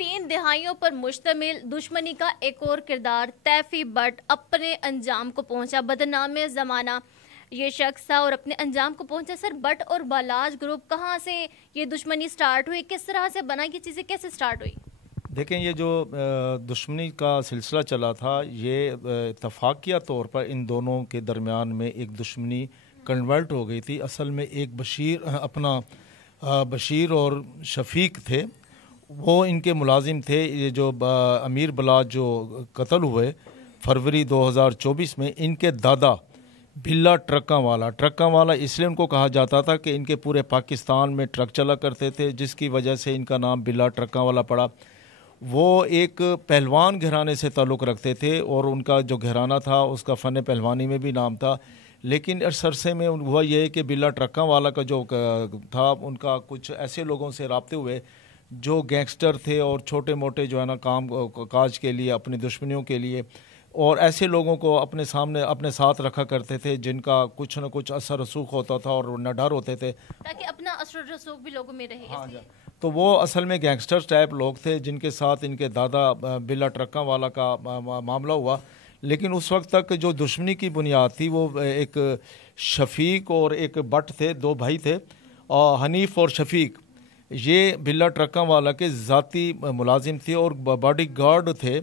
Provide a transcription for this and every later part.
3 دہائیوں پر مشتمل دشمنی کا ایک اور کردار تیفی بٹ اپنے انجام کو پہنچا۔ بدنام زمانہ یہ شخص تھا اور اپنے انجام کو پہنچا۔ سر، بٹ اور بالاج گروپ کہاں سے یہ دشمنی سٹارٹ ہوئی، کس طرح سے بنا، یہ چیزیں کیسے سٹارٹ ہوئی؟ دیکھیں، یہ جو دشمنی کا سلسلہ چلا تھا، یہ اتفاقیہ طور پر ان دونوں کے درمیان میں ایک دشمنی کنورٹ ہو گئی تھی۔ اصل میں ایک بشیر اور شفیق تھے، وہ ان کے ملازم تھے۔ یہ جو امیر بلاج جو قتل ہوئے فروری 2024 میں، ان کے دادا بلا ٹرکاں والا اس لیے ان کو کہا جاتا تھا کہ ان کے پورے پاکستان میں ٹرک چلا کرتے تھے، جس کی وجہ سے ان کا نام بلا ٹرکاں والا پڑا۔ وہ ایک پہلوان گھرانے سے تعلق رکھتے تھے اور ان کا جو گھرانہ تھا اس کا فن پہلوانی میں بھی نام تھا، لیکن اس عرصے میں ہوا یہ کہ بلا ٹرکاں والا کا جو تھا، ان کا کچھ ایسے لوگوں سے رابطے ہوئے جو گینگسٹر تھے اور چھوٹے موٹے جو ہے نا کام کاج کے لیے، اپنی دشمنیوں کے لیے، اور ایسے لوگوں کو اپنے ساتھ رکھا کرتے تھے جن کا کچھ نہ کچھ اثر رسوخ ہوتا تھا اور نہ ڈر ہوتے تھے، تاکہ اپنا اثر رسوخ بھی لوگوں میں رہے۔ تو وہ اصل میں گینگسٹر ٹائپ لوگ تھے جن کے ساتھ ان کے دادا بلا ٹرکاں والا کا معاملہ ہوا۔ لیکن اس وقت تک جو دشمنی کی بنیاد تھی وہ ایک شفیق اور ایک بٹ تھے، دو بھائی تھے، حنیف اور شفیق۔ یہ بلا ٹرکاں والا کے ذاتی ملازم تھے اور باڈی گارڈ تھے۔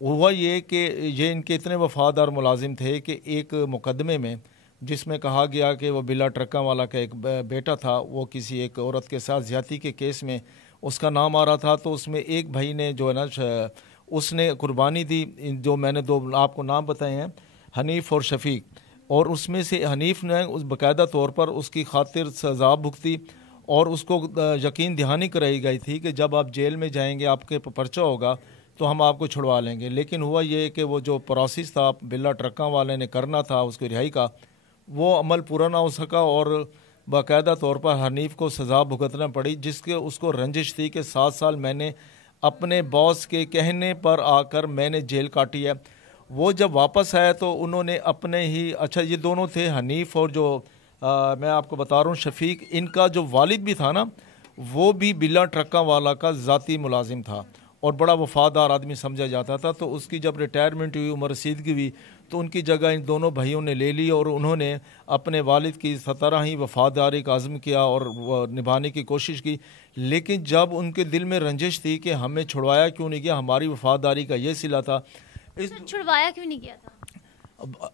ہوا یہ کہ یہ ان کے اتنے وفادار ملازم تھے کہ ایک مقدمے میں جس میں کہا گیا کہ وہ بلا ٹرکاں والا کا ایک بیٹا تھا، وہ کسی ایک عورت کے ساتھ زیادتی کے کیس میں اس کا نام آ رہا تھا، تو اس میں ایک بھائی نے جو ہے نا اس نے قربانی دی، جو میں نے دو آپ کو نام بتائے ہیں، حنیف اور شفیق، اور اس میں سے حنیف نے اس باقاعدہ طور پر اس کی خاطر سزا بھگتی اور اس کو یقین دہانی کرائی گئی تھی کہ جب آپ جیل میں جائیں گے، آپ کے پرچہ ہوگا تو ہم آپ کو چھڑوا لیں گے۔ لیکن ہوا یہ کہ وہ جو پروسیس تھا بلا ٹرکاں والے نے کرنا تھا اس کی رہائی کا، وہ عمل پورا نہ ہو سکا اور باقاعدہ طور پر حنیف کو سزا بھگتنا پڑی، جس کے اس کو رنجش تھی کہ 7 سال میں نے اپنے باس کے کہنے پر آ کر میں نے جیل کاٹی ہے۔ وہ جب واپس آئے تو انہوں نے اپنے ہی یہ دونوں تھے، حنیف اور جو میں آپ کو بتا رہا ہوں شفیق، ان کا جو والد بھی تھا نا، وہ بھی بلا ٹرکاں والا کا ذاتی ملازم تھا اور بڑا وفادار آدمی سمجھا جاتا تھا۔ تو اس کی جب ریٹائرمنٹ ہوئی، عمر رسیدگی ہوئی، تو ان کی جگہ ان دونوں بھائیوں نے لے لی اور انہوں نے اپنے والد کی طرح ہی وفاداری کا عزم کیا اور وہ نبھانے کی کوشش کی۔ لیکن جب ان کے دل میں رنجش تھی کہ ہمیں چھڑوایا کیوں نہیں گیا، ہماری وفاداری کا یہ صلہ تھا، چھڑوایا کیوں نہیں گیا تھا؟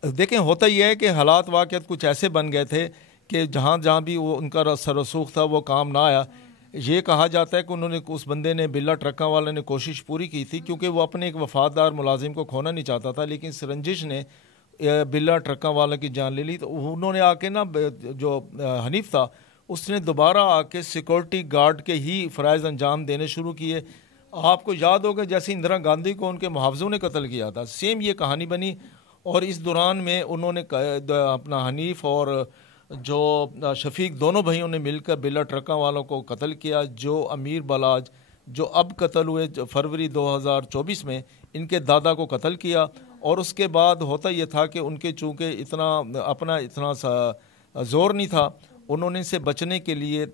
دیکھیں، ہوتا یہ ہے کہ حالات واقعات کچھ ایسے بن گئے تھے کہ جہاں بھی وہ ان کا اثر رسوخ تھا وہ کام نہ آیا۔ یہ کہا جاتا ہے کہ انہوں نے اس بندے نے بلا ٹرکاں والے نے کوشش پوری کی تھی کیونکہ وہ اپنے ایک وفادار ملازم کو کھونا نہیں چاہتا تھا، لیکن سرنجش نے بلا ٹرکاں والا کی جان لے لی۔ تو انہوں نے آ کے نا، جو حنیف تھا اس نے دوبارہ آ کے سیکورٹی گارڈ کے ہی فرائض انجام دینے شروع کیے۔ آپ کو یاد ہوگا جیسے اندرا گاندھی کو ان کے محافظوں نے قتل کیا تھا، سیم یہ کہانی بنی۔ اور اس دوران میں انہوں نے اپنا حنیف اور جو شفیق دونوں بھائیوں نے مل کر بلا ٹرکاں والوں کو قتل کیا۔ جو امیر بلاج جو اب قتل ہوئے فروری 2024 میں، ان کے دادا کو قتل کیا۔ اور اس کے بعد ہوتا یہ تھا کہ ان کے چونکہ اتنا زور نہیں تھا، انہوں نے سے بچنے کے لیے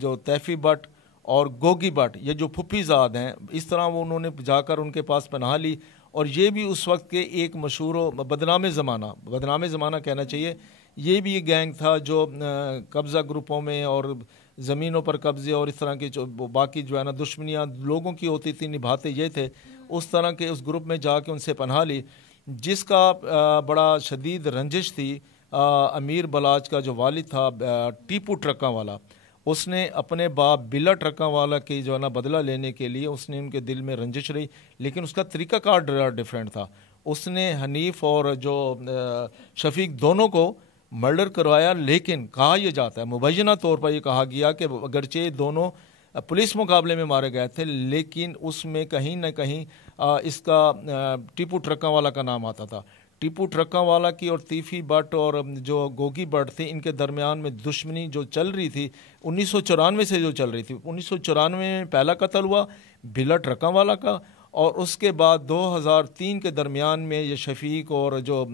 جو تیفی بٹ اور گوگی بٹ، یہ جو پھپھی زاد ہیں، اس طرح وہ انہوں نے جا کر ان کے پاس پناہ لی۔ اور یہ بھی اس وقت کے ایک مشہور و بدنام زمانہ کہنا چاہیے، یہ بھی ایک گینگ تھا جو قبضہ گروپوں میں اور زمینوں پر قبضے اور اس طرح کی جو باقی جو ہے نا دشمنیاں لوگوں کی ہوتی تھی، نبھاتے یہ تھے۔ اس طرح کے اس گروپ میں جا کے ان سے پناہ لی، جس کا بڑا شدید رنجش تھی امیر بلاج کا جو والد تھا ٹیپو ٹرکاں والا۔ اس نے اپنے باپ بلا ٹرکاں والا کی جو ہے نا بدلہ لینے کے لیے اس نے ان کے دل میں رنجش رہی، لیکن اس کا طریقہ کار ڈیفرنٹ تھا۔ اس نے حنیف اور جو شفیق دونوں کو مرڈر کروایا، لیکن کہا یہ جاتا ہے، مبینہ طور پر یہ کہا گیا کہ اگرچہ دونوں پولیس مقابلے میں مارے گئے تھے، لیکن اس میں کہیں نہ کہیں اس کا ٹیپو ٹرکاں والا کا نام آتا تھا۔ ٹیپو ٹرکاں والا کی اور تیفی بٹ اور جو گوگی بٹ تھے، ان کے درمیان میں دشمنی جو چل رہی تھی 1994 سے جو چل رہی تھی۔ 1994 میں پہلا قتل ہوا بلا ٹرکاں والا کا، اور اس کے بعد 2003 کے درمیان میں یہ شفیق اور جو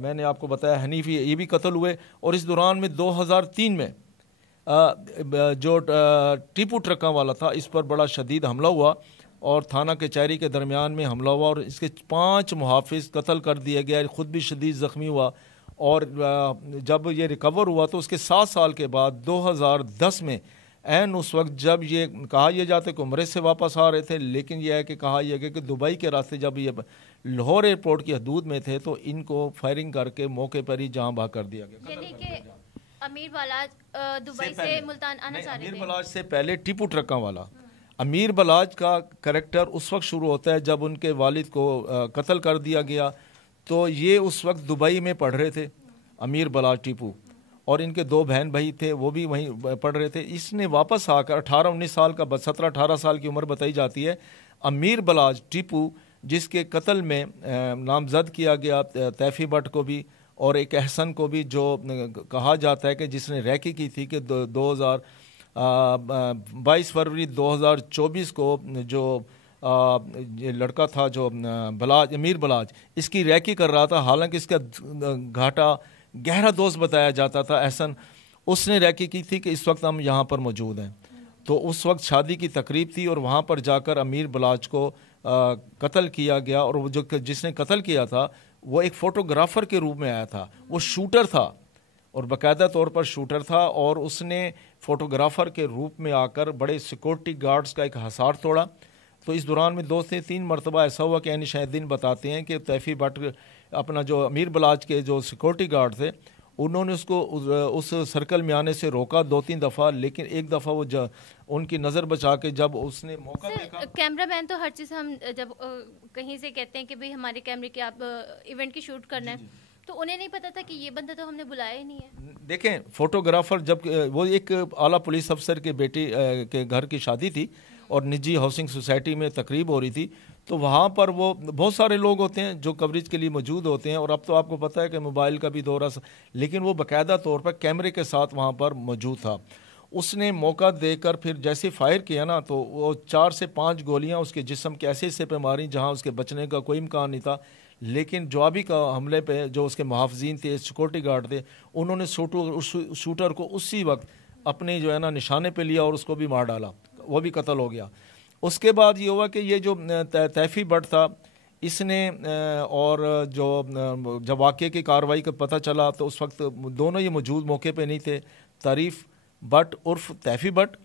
میں نے آپ کو بتایا حنیف، یہ بھی قتل ہوئے۔ اور اس دوران میں 2003 میں جو ٹیپو ٹرکاں والا تھا اس پر بڑا شدید حملہ ہوا اور تھانہ کچہری کے درمیان میں حملہ ہوا اور اس کے 5 محافظ قتل کر دیا گیا، خود بھی شدید زخمی ہوا۔ اور جب یہ ریکور ہوا تو اس کے 7 سال کے بعد 2010 میں عین اس وقت جب یہ کہا یہ جاتا ہے کہ عمرے سے واپس آ رہے تھے، لیکن یہ ہے کہ کہا یہ گیا کہ دبئی کے راستے جب یہ لاہور ایئرپورٹ کی حدود میں تھے تو ان کو فائرنگ کر کے موقع پر ہی جہاں بھاگ کر دیا گیا۔ یعنی کہ امیر بلاج دبئی سے ملتان آنا چاہ رہے تھے؟ امیر بلاج سے پہلے ٹیپو ٹرکاں والا۔ امیر بلاج کا کریکٹر اس وقت شروع ہوتا ہے جب ان کے والد کو قتل کر دیا گیا، تو یہ اس وقت دبئی میں پڑھ رہے تھے امیر بلاج ٹیپو، اور ان کے 2 بہن بھائی تھے وہ بھی وہیں پڑھ رہے تھے۔ اس نے واپس آ کر 18-19 سال کا 17-18 سال کی عمر بتائی جاتی ہے، امیر بلاج ٹیپو جس کے قتل میں نامزد کیا گیا تیفی بٹ کو بھی اور ایک احسن کو بھی، جو کہا جاتا ہے کہ جس نے ریکی کی تھی کہ 22 فروری 2024 کو جو یہ لڑکا تھا جو بلاج امیر بلاج اس کی ریکی کر رہا تھا، حالانکہ اس کا گھاٹا گہرا دوست بتایا جاتا تھا احسن، اس نے ریکی کی تھی کہ اس وقت ہم یہاں پر موجود ہیں۔ تو اس وقت شادی کی تقریب تھی اور وہاں پر جا کر امیر بلاج کو قتل کیا گیا، اور وہ جو جس نے قتل کیا تھا وہ ایک فوٹوگرافر کے روپ میں آیا تھا، وہ شوٹر تھا اور باقاعدہ طور پر شوٹر تھا، اور اس نے فوٹوگرافر کے روپ میں آ کر بڑے سیکورٹی گارڈز کا ایک حصار توڑا۔ تو اس دوران میں 2 سے 3 مرتبہ ایسا ہوا کہ یعنی شاہدین بتاتے ہیں کہ تیفی بٹ اپنا جو امیر بلاج کے جو سیکورٹی گارڈ تھے انہوں نے اس کو اس سرکل میں آنے سے روکا 2-3 دفعہ، لیکن ایک دفعہ وہ ان کی نظر بچا کے جب اس نے موقع دیکھا۔ کیمرہ مین تو ہر چیز ہم جب کہیں سے کہتے ہیں کہ بھئی ہمارے کیمرے کے آپ ایونٹ کی شوٹ کرنا ہے، تو انہیں نہیں پتا تھا کہ یہ بندہ تو ہم نے بلایا ہی نہیں ہے۔ دیکھیں فوٹوگرافر جب وہ ایک اعلیٰ پولیس افسر کے بیٹی کے گھر کی شادی تھی اور نجی ہاؤسنگ سوسائٹی میں تقریب ہو رہی تھی، تو وہاں پر وہ بہت سارے لوگ ہوتے ہیں جو کوریج کے لیے موجود ہوتے ہیں، اور اب تو آپ کو پتہ ہے کہ موبائل کا بھی دور ہے، لیکن وہ باقاعدہ طور پر کیمرے کے ساتھ وہاں پر موجود تھا۔ اس نے موقع دے کر پھر جیسے فائر کیا نا تو وہ 4 سے 5 گولیاں اس کے جسم کے ایسے حصے پہ ماری جہاں اس کے بچنے کا کوئی امکان نہیں تھا، لیکن جوابی کا حملے پہ جو اس کے محافظین تھے، سیکورٹی گارڈ تھے، انہوں نے شوٹر کو اسی وقت اپنے جو ہے نا نشانے پہ لیا اور اس کو بھی مار ڈالا، وہ بھی قتل ہو گیا۔ اس کے بعد یہ ہوا کہ یہ جو تیفی بٹ تھا اس نے اور جو جب واقعے کی کارروائی کا پتہ چلا تو اس وقت دونوں یہ موجود موقع پہ نہیں تھے، تعریف بٹ عرف تیفی بٹ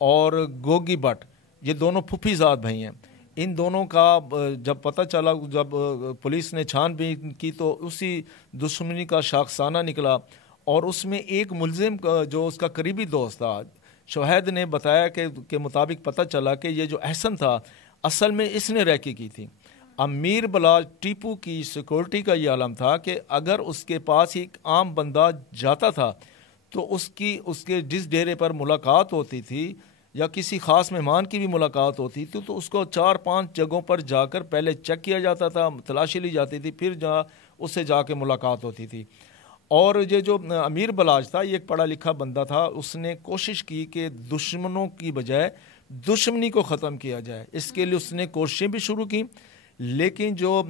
اور گوگی بٹ، یہ دونوں پھوپھی زاد بھائی ہیں۔ ان دونوں کا جب پتہ چلا، جب پولیس نے چھان بین کی تو اسی دشمنی کا شاخسانہ نکلا، اور اس میں ایک ملزم جو اس کا قریبی دوست تھا، شہید نے بتایا کہ مطابق پتہ چلا کہ یہ جو احسن تھا اصل میں اس نے ریکی کی تھی۔ امیر بلاج ٹیپو کی سیکورٹی کا یہ عالم تھا کہ اگر اس کے پاس ایک عام بندہ جاتا تھا تو اس کے جس ڈیرے پر ملاقات ہوتی تھی یا کسی خاص مہمان کی بھی ملاقات ہوتی تھی تو اس کو 4-5 جگہوں پر جا کر پہلے چیک کیا جاتا تھا، تلاشی لی جاتی تھی، پھر اس سے جا کے ملاقات ہوتی تھی۔ اور یہ جو امیر بلاج تھا یہ ایک پڑھا لکھا بندہ تھا، اس نے کوشش کی کہ دشمنوں کی بجائے دشمنی کو ختم کیا جائے، اس کے لیے اس نے کوششیں بھی شروع کی، لیکن جو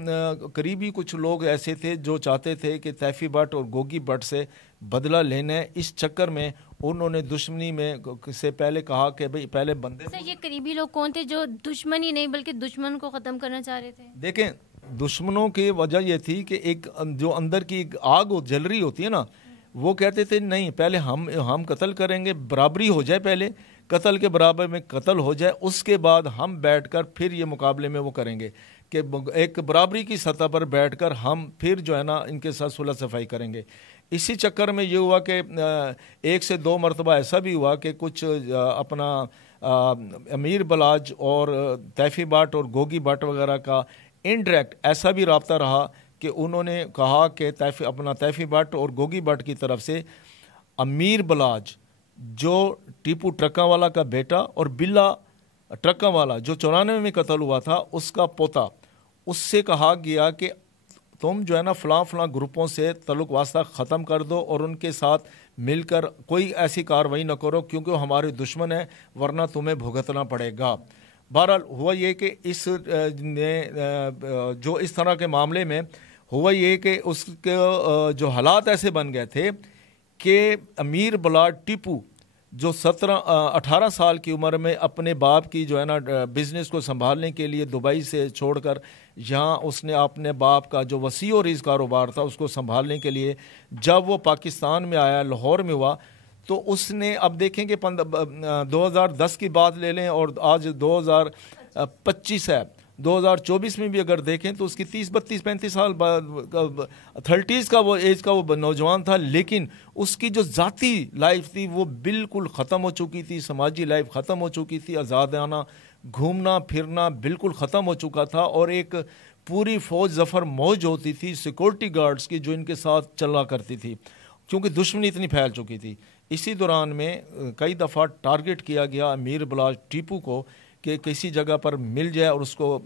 قریبی کچھ لوگ ایسے تھے جو چاہتے تھے کہ تیفی بٹ اور گوگی بٹ سے بدلہ لینا ہے، اس چکر میں انہوں نے دشمنی میں سے پہلے کہا کہ بھئی پہلے بندے۔ سر یہ قریبی لوگ کون تھے جو دشمنی نہیں بلکہ دشمن کو ختم کرنا چاہ رہے تھے؟ دیکھیں دشمنوں کی وجہ یہ تھی کہ ایک جو اندر کی ایک آگ جل رہی ہوتی ہے نا، وہ کہتے تھے نہیں پہلے ہم قتل کریں گے، برابری ہو جائے، پہلے قتل کے برابر میں قتل ہو جائے، اس کے بعد ہم بیٹھ کر پھر یہ مقابلے میں وہ کریں گے کہ ایک برابری کی سطح پر بیٹھ کر ہم پھر جو ہے نا ان کے ساتھ صلح صفائی کریں گے۔ اسی چکر میں یہ ہوا کہ 1 سے 2 مرتبہ ایسا بھی ہوا کہ کچھ اپنا امیر بلاج اور تیفی بٹ اور گوگی بٹ وغیرہ کا انڈائریکٹ ایسا بھی رابطہ رہا کہ انہوں نے کہا کہ تیفی بٹ اور گوگی بٹ کی طرف سے امیر بلاج جو ٹیپو ٹرکاں والا کا بیٹا اور بلا ٹرکاں والا جو 94 میں قتل ہوا تھا اس کا پوتا، اس سے کہا گیا کہ تم جو ہے نا فلاں گروپوں سے تعلق واسطہ ختم کر دو اور ان کے ساتھ مل کر کوئی ایسی کارروائی نہ کرو کیونکہ وہ ہمارے دشمن ہیں، ورنہ تمہیں بھگتنا پڑے گا۔ بہرحال ہوا یہ کہ اس نے جو اس طرح کے معاملے میں ہوا یہ کہ اس کے جو حالات ایسے بن گئے تھے کہ امیر بلاج ٹیپو جو 18 سال کی عمر میں اپنے باپ کی جو ہے نا بزنس کو سنبھالنے کے لیے دبئی سے چھوڑ کر یہاں اس نے اپنے باپ کا جو وسیع و ریز کاروبار تھا اس کو سنبھالنے کے لیے جب وہ پاکستان میں آیا، لاہور میں ہوا، تو اس نے اب دیکھیں کہ 2010 کی بات لے لیں اور آج 2025 ہے، 2024 میں بھی اگر دیکھیں تو اس کی 30-32-35 سال 30s کا وہ ایج کا وہ نوجوان تھا، لیکن اس کی جو ذاتی لائف تھی وہ بالکل ختم ہو چکی تھی، سماجی لائف ختم ہو چکی تھی، آزادانہ گھومنا پھرنا بالکل ختم ہو چکا تھا، اور ایک پوری فوج ظفر موج ہوتی تھی سیکورٹی گارڈز کی جو ان کے ساتھ چلا کرتی تھی، کیونکہ دشمنی اتنی پھیل چکی تھی۔ اسی دوران میں کئی دفعہ ٹارگٹ کیا گیا امیر بلاج ٹیپو کو کہ کسی جگہ پر مل جائے اور اس کو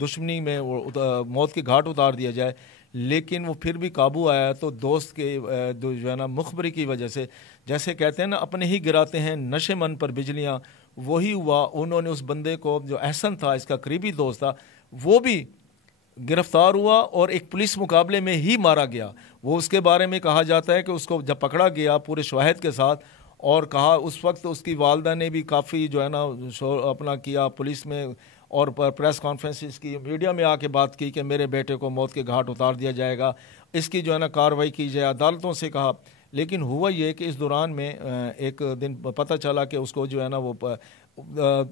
دشمنی میں موت کے گھاٹ اتار دیا جائے، لیکن وہ پھر بھی قابو آیا تو دوست کے جو ہے نا مخبری کی وجہ سے، جیسے کہتے ہیں نا اپنے ہی گراتے ہیں نشے من پر بجلیاں، وہی ہوا۔ انہوں نے اس بندے کو جو احسن تھا، اس کا قریبی دوست تھا، وہ بھی گرفتار ہوا اور ایک پولیس مقابلے میں ہی مارا گیا۔ وہ اس کے بارے میں کہا جاتا ہے کہ اس کو جب پکڑا گیا پورے شواہد کے ساتھ، اور کہا اس وقت اس کی والدہ نے بھی کافی جو ہے نا اپنا کیا پولیس میں، اور پریس کانفرنسز کی، میڈیا میں آ کے بات کی کہ میرے بیٹے کو موت کے گھاٹ اتار دیا جائے گا، اس کی جو ہے نا کارروائی کی جائے، عدالتوں سے کہا۔ لیکن ہوا یہ کہ اس دوران میں ایک دن پتہ چلا کہ اس کو جو ہے نا وہ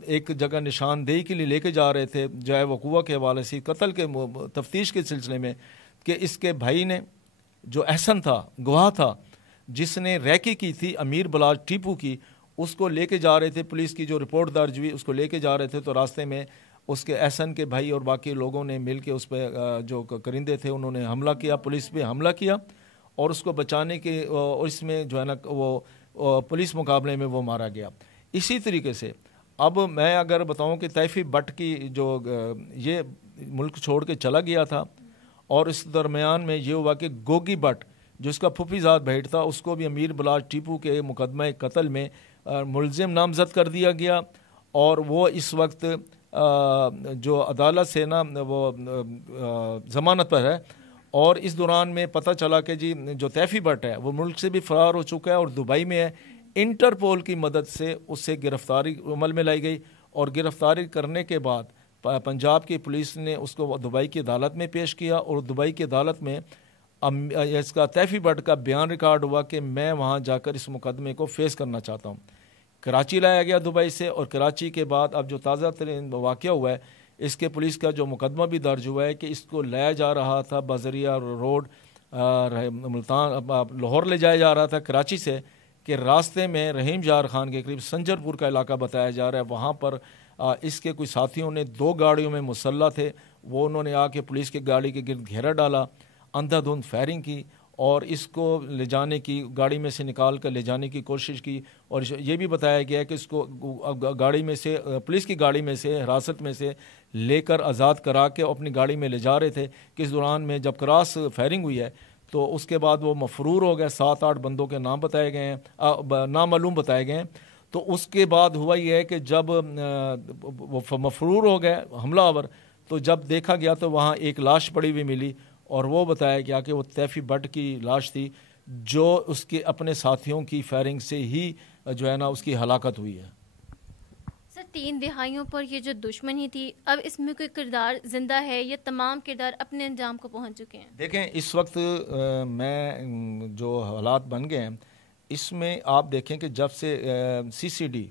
ایک جگہ نشاندہی کے لیے لے کے جا رہے تھے جائے وقوع کے حوالے سے قتل کے تفتیش کے سلسلے میں، کہ اس کے بھائی نے جو احسن تھا، گواہ تھا، جس نے ریکی کی تھی امیر بلاج ٹیپو کی، اس کو لے کے جا رہے تھے، پولیس کی جو رپورٹ درج ہوئی اس کو لے کے جا رہے تھے، تو راستے میں اس کے احسن کے بھائی اور باقی لوگوں نے مل کے اس پہ جو کرندے تھے انہوں نے حملہ کیا، پولیس پہ حملہ کیا، اور اس کو بچانے کے اس میں جو ہے نا وہ پولیس مقابلے میں وہ مارا گیا۔ اسی طریقے سے اب میں اگر بتاؤں کہ طیفی بٹ کی جو یہ ملک چھوڑ کے چلا گیا تھا، اور اس درمیان میں یہ ہوا کہ گوگی بٹ جو اس کا پھوپھی زاد بھیٹ تھا، اس کو بھی امیر بلاج ٹیپو کے مقدمہ قتل میں ملزم نامزد کر دیا گیا، اور وہ اس وقت جو عدالت سے نا وہ ضمانت پر ہے۔ اور اس دوران میں پتہ چلا کہ جی جو طیفی بٹ ہے وہ ملک سے بھی فرار ہو چکا ہے اور دبئی میں ہے۔ انٹرپول کی مدد سے اس سے گرفتاری عمل میں لائی گئی، اور گرفتاری کرنے کے بعد پنجاب کی پولیس نے اس کو دبئی کی عدالت میں پیش کیا، اور دبئی کی عدالت میں اس کا طیفی بٹ کا بیان ریکارڈ ہوا کہ میں وہاں جا کر اس مقدمے کو فیس کرنا چاہتا ہوں۔ کراچی لایا گیا دبئی سے، اور کراچی کے بعد اب جو تازہ ترین واقعہ ہوا ہے، اس کے پولیس کا جو مقدمہ بھی درج ہوا ہے کہ اس کو لایا جا رہا تھا بذریعہ روڈ ملتان لاہور لے جایا جا رہا تھا کراچی سے، کہ راستے میں رحیم جار خان کے قریب سنجر پور کا علاقہ بتایا جا رہا ہے، وہاں پر اس کے کچھ ساتھیوں نے 2 گاڑیوں میں مسلح تھے، وہ انہوں نے آ کے پولیس کی گاڑی کے گرد گھیرا ڈالا، اندھا دھند فائرنگ کی، اور اس کو لے جانے کی گاڑی میں سے نکال کر لے جانے کی کوشش کی، اور یہ بھی بتایا گیا کہ اس کو گاڑی میں سے پولیس کی گاڑی میں سے حراست میں سے لے کر آزاد کرا کے اپنی گاڑی میں لے جا رہے تھے، کہ اس دوران میں جب کراس فائرنگ ہوئی ہے تو اس کے بعد وہ مفرور ہو گئے، 7-8 بندوں کے نام بتائے گئے ہیں، نامعلوم بتائے گئے ہیں۔ تو اس کے بعد ہوا یہ ہے کہ جب وہ مفرور ہو گئے حملہ آور، تو جب دیکھا گیا تو وہاں ایک لاش پڑی ہوئی ملی، اور وہ بتایا گیا کہ وہ طیفی بٹ کی لاش تھی، جو اس کے اپنے ساتھیوں کی فائرنگ سے ہی جو ہے نا اس کی ہلاکت ہوئی ہے۔ سر 3 دہائیوں پر یہ جو دشمنی تھی، اب اس میں کوئی کردار زندہ ہے یا تمام کردار اپنے انجام کو پہنچ چکے ہیں؟ دیکھیں اس وقت میں جو حالات بن گئے ہیں، اس میں آپ دیکھیں کہ جب سے CCD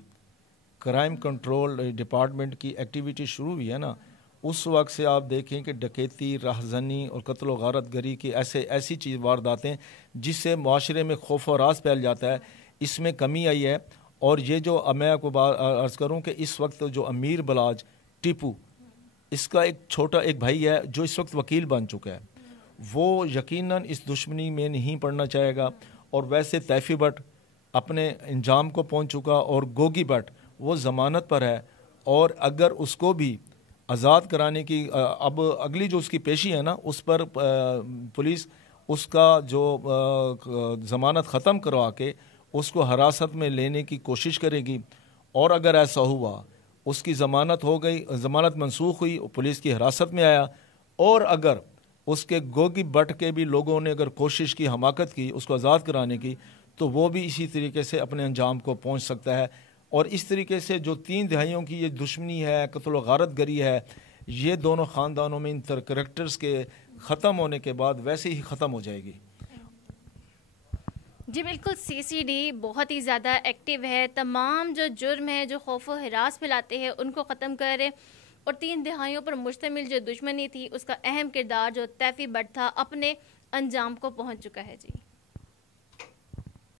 کرائم کنٹرول ڈپارٹمنٹ کی ایکٹیویٹی شروع ہوئی ہے نا، اس وقت سے آپ دیکھیں کہ ڈکیتی، راہزنی اور قتل و غارت گری کی ایسی چیز وارداتیں جس سے معاشرے میں خوف و راز پھیل جاتا ہے، اس میں کمی آئی ہے۔ اور یہ جو میں آپ کو عرض کروں کہ اس وقت جو امیر بلاج ٹیپو، اس کا ایک چھوٹا ایک بھائی ہے جو اس وقت وکیل بن چکا ہے، وہ یقیناً اس دشمنی میں نہیں پڑنا چاہے گا۔ اور ویسے طیفی بٹ اپنے انجام کو پہنچ چکا، اور گوگی بٹ وہ ضمانت پر ہے، اور اگر اس کو بھی آزاد کرانے کی اب اگلی جو اس کی پیشی ہے نا، اس پر پولیس اس کا جو ضمانت ختم کروا کے اس کو حراست میں لینے کی کوشش کرے گی، اور اگر ایسا ہوا اس کی ضمانت ہو گئی، ضمانت منسوخ ہوئی، پولیس کی حراست میں آیا، اور اگر اس کے گوگی بٹ کے بھی لوگوں نے اگر کوشش کی، حماقت کی اس کو آزاد کرانے کی، تو وہ بھی اسی طریقے سے اپنے انجام کو پہنچ سکتا ہے. اور اس طریقے سے جو 3 دہائیوں کی یہ دشمنی ہے, قتل و غارت گری ہے, یہ دونوں خاندانوں میں انٹر کریکٹرز کے ختم ہونے کے بعد ویسے ہی ختم ہو جائے گی. جی بالکل, سی سی ڈی بہت ہی زیادہ ایکٹیو ہے. تمام جو جرم ہیں, جو خوف و ہراس پھیلاتے ہیں, ان کو ختم کرے. اور 3 دہائیوں پر مشتمل جو دشمنی تھی, اس کا اہم کردار جو تیفی بٹ تھا, اپنے انجام کو پہنچ چکا ہے. جی